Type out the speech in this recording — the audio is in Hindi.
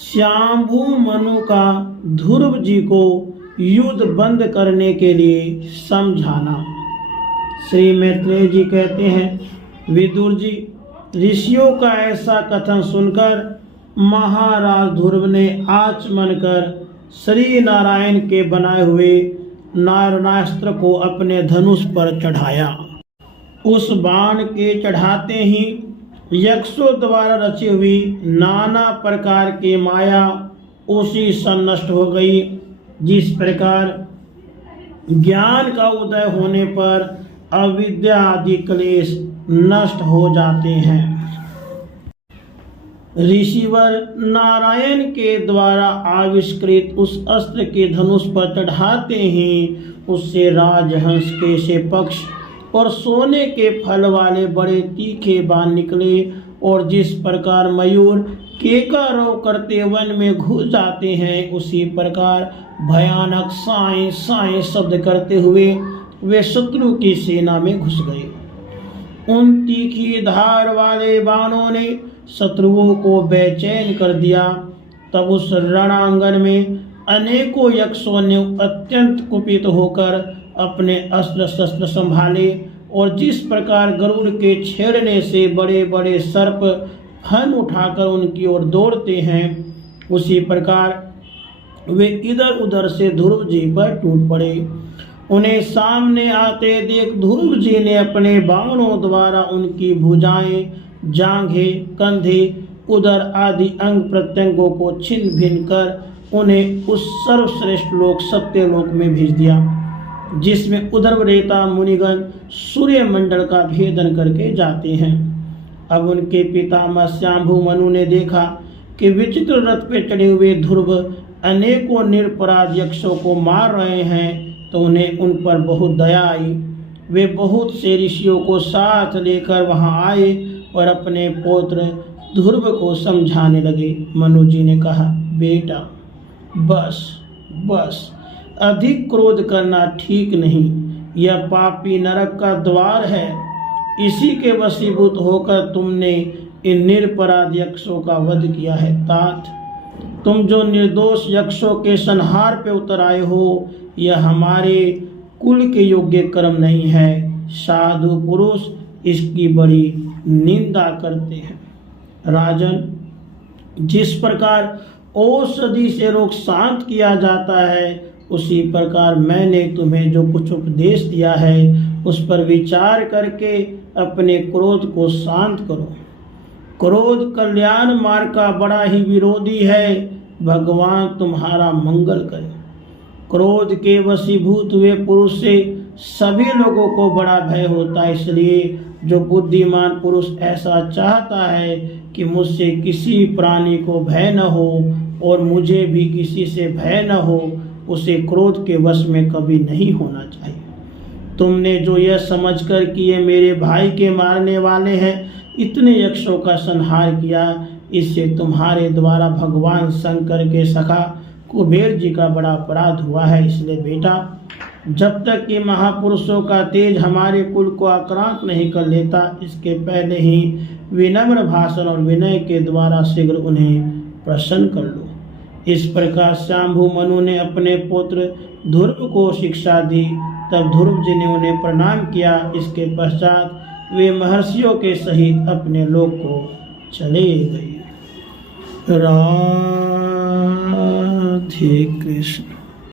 श्याम्भू मनु का ध्रुव जी को युद्ध बंद करने के लिए समझाना। श्री मैत्रेय जी कहते हैं, विदुर जी, ऋषियों का ऐसा कथन सुनकर महाराज ध्रुव ने आचमन कर श्री नारायण के बनाए हुए नारायणास्त्र को अपने धनुष पर चढ़ाया। उस बाण के चढ़ाते ही यक्षों द्वारा रची हुई नाना प्रकार की माया उसी सन नष्ट हो गई, जिस प्रकार ज्ञान का उदय होने पर अविद्या आदि क्लेश नष्ट हो जाते हैं। ऋषिवर नारायण के द्वारा आविष्कृत उस अस्त्र के धनुष पर चढ़ाते ही उससे राजहंस के से पक्ष और सोने के फल वाले बड़े तीखे बाण निकले, और जिस प्रकार मयूर केकारों करते वन में घुस जाते हैं, उसी प्रकार भयानक साएं साएं शब्द करते हुए वे शत्रु की सेना में घुस गए। उन तीखी धार वाले बाणों ने शत्रुओं को बेचैन कर दिया। तब उस रणांगन में अनेकों यक्षों ने अत्यंत कुपित होकर अपने अस्त्र शस्त्र संभाले, और जिस प्रकार गरुड़ के छेड़ने से बड़े बड़े सर्प फन उठाकर उनकी ओर दौड़ते हैं, उसी प्रकार वे इधर उधर से ध्रुव जी पर टूट पड़े। उन्हें सामने आते देख ध्रुव जी ने अपने बाणों द्वारा उनकी भुजाएं, जांघें, कंधे, उदर आदि अंग प्रत्यंगों को छिन्न भिन्न कर उन्हें उस सर्वश्रेष्ठ लोक सत्यलोक में भेज दिया, जिसमें उदरवरेता मुनिगण सूर्य मंडल का भेदन करके जाते हैं। अब उनके पितामह श्याम्भू मनु ने देखा कि विचित्र रथ पे चढ़े हुए ध्रुव अनेकों निरपराध यक्षों को मार रहे हैं, तो उन्हें उन पर बहुत दया आई। वे बहुत से ऋषियों को साथ लेकर वहां आए और अपने पौत्र ध्रुव को समझाने लगे। मनु जी ने कहा, बेटा बस बस, अधिक क्रोध करना ठीक नहीं। यह पापी नरक का द्वार है। इसी के वशीभूत होकर तुमने इन निरपराध यक्षों का वध किया है। तात, तुम जो निर्दोष यक्षों के संहार पे उतर आए हो, यह हमारे कुल के योग्य कर्म नहीं है। साधु पुरुष इसकी बड़ी निंदा करते हैं। राजन, जिस प्रकार औषधि से रोग शांत किया जाता है, उसी प्रकार मैंने तुम्हें जो कुछ उपदेश दिया है उस पर विचार करके अपने क्रोध को शांत करो। क्रोध कल्याण मार्ग का बड़ा ही विरोधी है। भगवान तुम्हारा मंगल करे। क्रोध के वशीभूत हुए पुरुष से सभी लोगों को बड़ा भय होता है। इसलिए जो बुद्धिमान पुरुष ऐसा चाहता है कि मुझसे किसी प्राणी को भय न हो और मुझे भी किसी से भय न हो, उसे क्रोध के वश में कभी नहीं होना चाहिए। तुमने जो यह समझकर कि ये मेरे भाई के मारने वाले हैं, इतने यक्षों का संहार किया, इससे तुम्हारे द्वारा भगवान शंकर के सखा कुबेर जी का बड़ा अपराध हुआ है। इसलिए बेटा, जब तक कि महापुरुषों का तेज हमारे कुल को आक्रांत नहीं कर लेता, इसके पहले ही विनम्र भाषण और विनय के द्वारा शीघ्र उन्हें प्रसन्न कर लो। इस प्रकार श्याम्भू मनु ने अपने पुत्र ध्रुव को शिक्षा दी। तब ध्रुव जी ने उन्हें प्रणाम किया। इसके पश्चात वे महर्षियों के सहित अपने लोक को चले गए। राधे कृष्ण।